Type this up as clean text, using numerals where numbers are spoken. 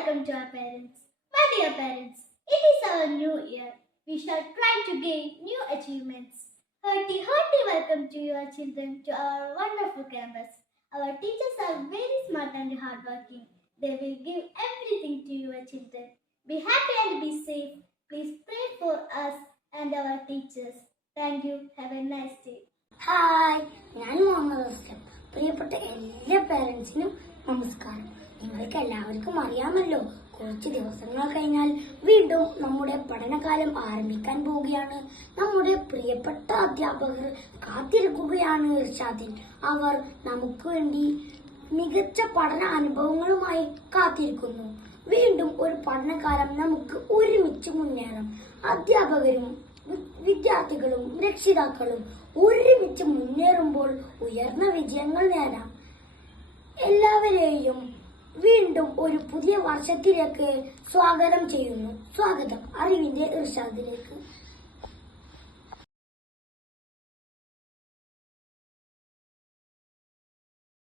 welcome to our parents. My dear parents, it is our new year. We shall try to gain new achievements. Hearty welcome to your children to our wonderful campus. Our teachers are very smart and hardworking. They will give everything to your children. Be happy and be safe. Please pray for us and our teachers. Thank you. Have a nice day. Hi, ഞാൻ മുഹമ്മദ് അസ്ലം. പ്രിയപ്പെട്ട എല്ലാ പേരൻസിനും നമസ്കാരം. നിങ്ങൾക്ക് എല്ലാവർക്കും അറിയാമല്ലോ, കുറച്ച് ദിവസങ്ങൾ കഴിഞ്ഞാൽ വീണ്ടും നമ്മുടെ പഠനകാലം ആരംഭിക്കാൻ പോവുകയാണ്. നമ്മുടെ പ്രിയപ്പെട്ട അധ്യാപകർ കാത്തിരിക്കുകയാണ് ഇർഷാദിൽ. അവർ നമുക്ക് വേണ്ടി മികച്ച പഠന അനുഭവങ്ങളുമായി കാത്തിരിക്കുന്നു. വീണ്ടും ഒരു പഠനകാലം നമുക്ക് ഒരുമിച്ച് മുന്നേറാം. അധ്യാപകരും വിദ്യാർത്ഥികളും രക്ഷിതാക്കളും ഒരുമിച്ച് മുന്നേറുമ്പോൾ ഉയർന്ന വിജയങ്ങൾ നേടാം. എല്ലാവരെയും വീണ്ടും ഒരു പുതിയ വർഷത്തിലേക്ക് സ്വാഗതം ചെയ്യുന്നു. സ്വാഗതം അറിവിന്റെ ഇർഷാദിലേക്ക്.